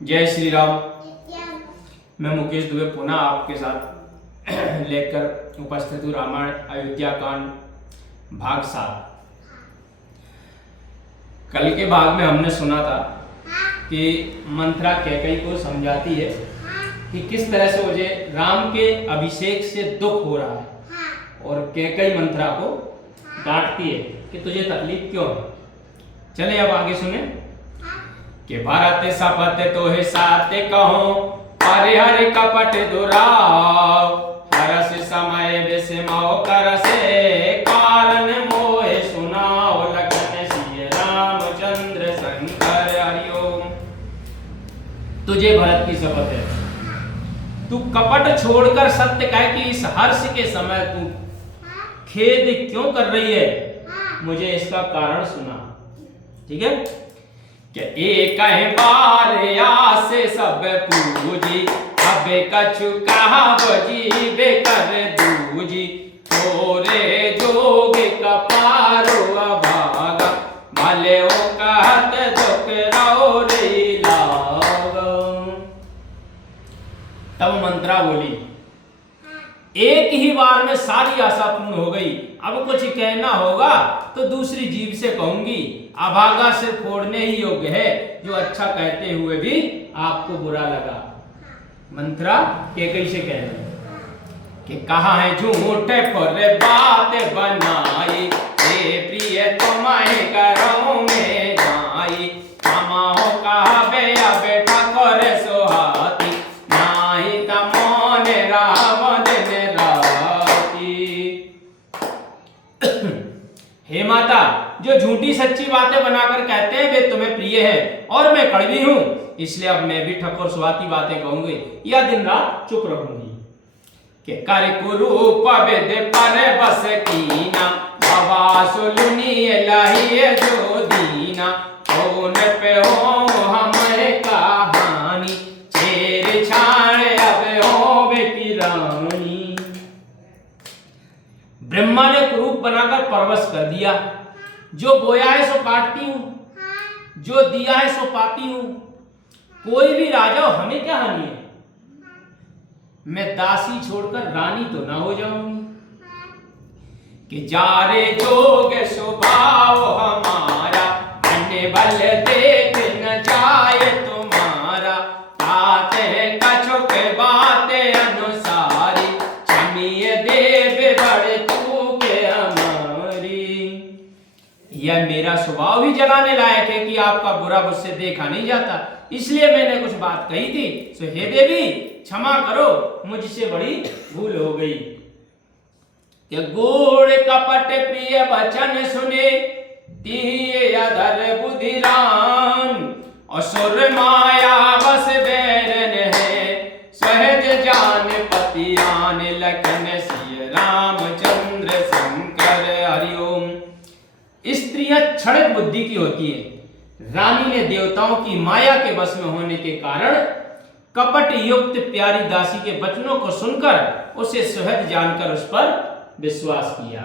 जय श्री राम। मैं मुकेश दुबे पुनः आपके साथ लेकर उपस्थित हूँ रामायण अयोध्या कांड भाग 7। कल के भाग में हमने सुना था कि मंथरा कैकई को समझाती है कि किस तरह से मुझे राम के अभिषेक से दुख हो रहा है और कैकई मंथरा को डांटती है कि तुझे तकलीफ क्यों है। चले अब आगे सुने कि भारत सपत तो है साते कहो हरिहर कपट दुराव हरस समय विस्मौ करसे कारण मोहे सुनाओ लखन सिय रामचंद्र शंकर हरिओम। तुझे भरत की शपथ है, तू कपट छोड़कर सत्य कह कि इस हर्ष के समय तू खेद क्यों कर रही है, मुझे इसका कारण सुना। ठीक है कि एक बार आसे सब पूजी अबे कछु कहा बजी बेकर दूजी थोरे जोग कपारो अभागा भले ओ कहत दुख रो रे लाग। तब मंत्रा बोली, एक ही बार में सारी आशा पूर्ण हो गई, अब कुछ कहना होगा तो दूसरी जीभ से कहूंगी। अभागा से फोड़ने ही योग्य है, जो अच्छा कहते हुए भी आपको बुरा लगा। मंत्रा कैकई से कह रही कि कहा है झूठ पर बात बनाई हे प्रिय तुम्हें करो में जाई हो कहा बेया बेटा करे सोहाती नाही तमोन रावण ने राती। हे माता, जो झूठी सच्ची बातें बनाकर कहते हैं वे तुम्हें प्रिय है और मैं कड़वी हूं, इसलिए अब मैं भी ठकोर सुहाती बातें कहूंगी या दिन रात चुप रहूंगी। के कर कुरूप वेद पर बस कीना बाबा सुलुनी लही जो दीना कौन पे हो हमें कहानी छेड़ छाड़ अब हो बेपीरानी। ब्रह्मा ने कुरूप बनाकर परवश कर दिया, जो बोया है सो काटती हूं, जो दिया है सो पाती हूं, कोई भी राजा हो हमें क्या हानि है, मैं दासी छोड़कर रानी तो ना हो जाऊंगी। कि जारे जोग स्वभाव हमारा अन्य बल देख न जाए तुम्हारा आते कछु के बातें अनुसारी क्षमीय देव बड़े चूके हमारी। यह मेरा स्वभाव ही जलाने लायक है कि आपका बुरा मुझसे देखा नहीं जाता, इसलिए मैंने कुछ बात कही थी, सो हे देवी क्षमा करो, मुझसे बड़ी भूल हो गई। कि गूढ़ कपट प्रिय वचन सुने तिहि अधर बुधिरान असुर माया बस बैरन है सहज जान पतियान लखन सिय रामचंद्र शंकर हरिओम। स्त्रियां क्षणिक बुद्धि की होती है। रानी ने देवताओं की माया के वश में होने के कारण कपट युक्त प्यारी दासी के वचनों को सुनकर उसे सहज जानकर उस पर विश्वास किया।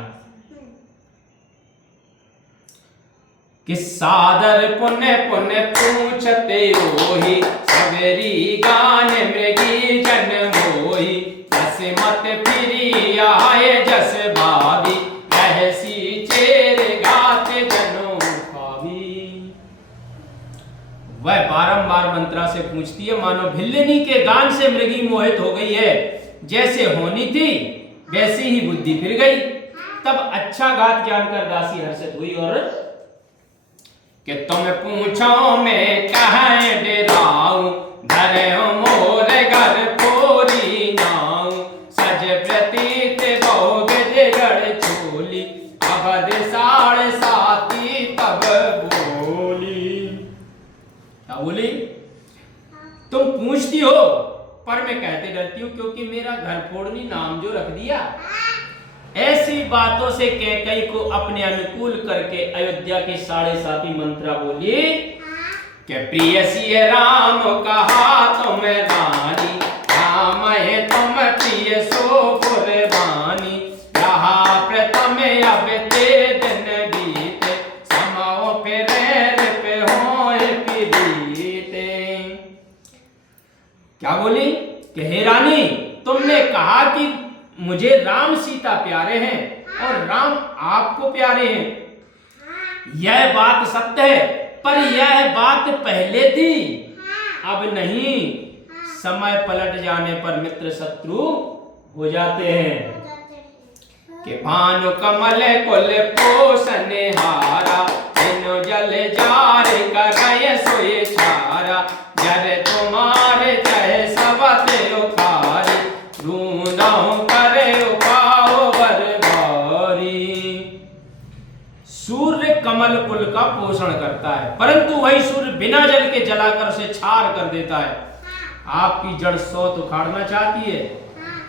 कि सादर पुण्य पुण्य पूछते रोही सवेरी गान मृगी जन मोही जस मत फिरी आए जस भाभी रहसी चेर गाते जनों भाभी। वह बारंबार मंत्रा से पूछती है, मानो भिल्लिनी के गान से मृगी मोहित हो गई है, जैसे होनी थी वैसी ही बुद्धि फिर गई। तब अच्छा गात जानकर दासी हर्षित हुई और कि तुम पूछो मैं कहे डेराऊं धरे हो मोर घर पोरी नाऊ सज प्रतीत भोग दिगड़ चोली अवध साढ़े साथी तब बोली। क्या बोली? तुम पूछती हो पर मैं कहते डरती हूं, क्योंकि मेरा घर फोड़नी नाम जो रख दिया। ऐसी बातों से कैकई को अपने अनुकूल करके अयोध्या की साढ़े साथी मंत्रा बोली कि प्रिय सिय राम कहा तुम रानी राम है तुम प्रिय सो कुर्बानी रहा प्रथम अब ते दिन बीते समाओ पे रैर पे हो पीड़िते। क्या बोली कि हे रानी, तुमने कहा कि मुझे राम सीता प्यारे हैं और राम आपको प्यारे हैं। यह बात सत्य है, पर यह बात पहले थी, अब नहीं। समय पलट जाने पर मित्र शत्रु हो जाते हैं। कि भानु कमल कुल पोषण हारा, जिनो जल जार करय सोए छारा। जर तुम्हारे चाहे सबते उखारी, ढूंढो करे उपाओ बरबारी। सूर्य कमल कुल का पोषण करता है, परंतु वही सूर्य बिना जल के जलाकर उसे छार कर देता है। आपकी जड़ सोत उखाड़ना चाहती है,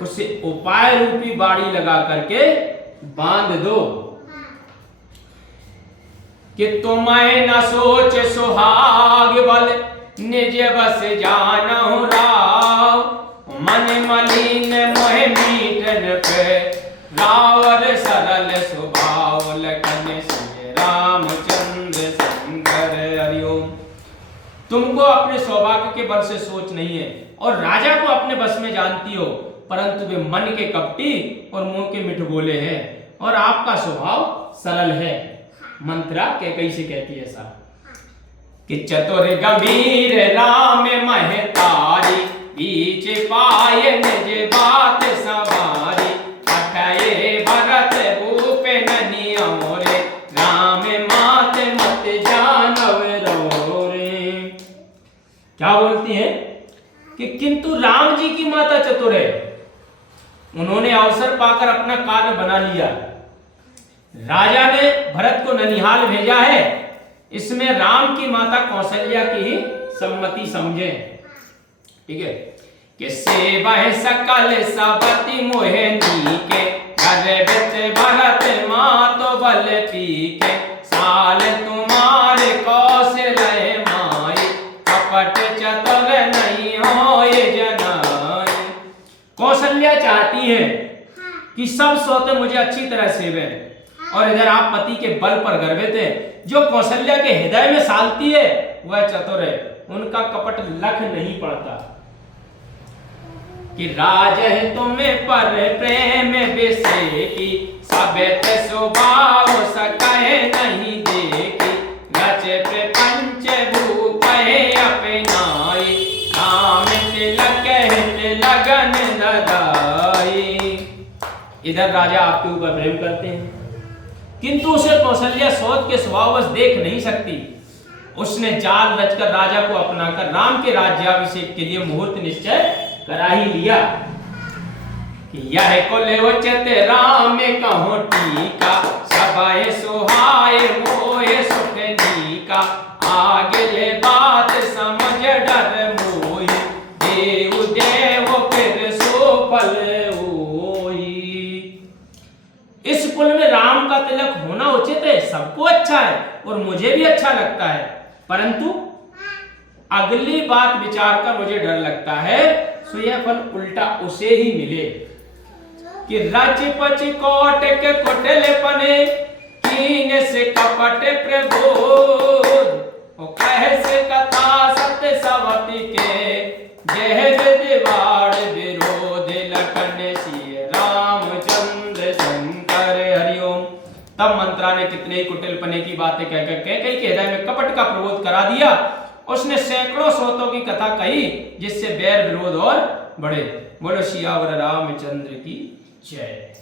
उसे उपाय रूपी बाड़ी लगा करके बांध दो। कि तुम्हें न सोच सुहाग बल, निज बस जानहु राव। मन मलिन मोह मीठन पे, रावर सरल स्वभाव। लखन श्री रामचंद्र शंकर हरिओम। तुमको अपने सौभाग्य के बल से सोच नहीं है और राजा को अपने बस में जानती हो, परंतु वे मन के कपटी और मुंह के मिठ बोले हैं और आपका स्वभाव सरल है। मंत्रा कैसे कहती है ऐसा कि चतुर गंभीर राम महतारी, बीच पाए निज बात सवारी। अठये भरत भूप ननि मोरे, राम मात मत जानव रोरे। क्या बोलती है कि किंतु राम जी की माता चतुर है, उन्होंने अवसर पाकर अपना कार्य बना लिया। राजा ने भरत को ननिहाल भेजा है, इसमें राम की माता कौशल्या की ही सम्मति समझे। ठीक है कि सेवा सकल सबति मोहिनी के, गर्भित भरत मातो बल पीके। साल तुम्हारे कौशल माई, कपट चतुर नहीं होए जनाई। कौशल्या चाहती है कि सब सौते मुझे अच्छी तरह सेवे, और इधर आप पति के बल पर गर्वित हैं। जो कौशल्या के हृदय में सालती है वह चतुर है, उनका कपट लख नहीं पड़ता। कि राज है तुम्हें पर प्रेम विषेकी, सबेत स्वभाव सकहे नहीं देखी। रच प्रपंच भूप अपनाई, राम तिलक हित लगन ददाई। इधर राजा आपके ऊपर प्रेम करते हैं, किंतु उसे कौशल्या सौत के स्वभाववश देख नहीं सकती। उसने जाल रचकर राजा को अपनाकर राम के राज्याभिषेक के लिए मुहूर्त निश्चय करा ही लिया। कि यह कुल उचित राम कहो टीका, सबाए सुहाए मोहे सुख नीका। आगे ले बात समझ डर मोहि, देव देव फिर सो फल होई। इस कुल में राम का तिलक होना उचित है, सबको अच्छा है और मुझे भी अच्छा लगता है, परंतु अगली बात विचार कर मुझे डर लगता है, सो यह फल उल्टा उसे ही मिले। कि रच पच कोट के कुटिल पने, कीन से कपट प्रबोध। कह से कथा सत्य सवती के, जह दिवाड़ विरोध। लखन श्री रामचंद्र शंकर हरिओम। तब मंत्रा ने कितने ही कुटिलपने की बातें कहकर कैकेयी के हृदय में कपट का प्रबोध करा दिया। उसने सैकड़ों सौतों की कथा कही, जिससे बैर विरोध और बढ़े। बोलो सियावर रामचंद्र की जय।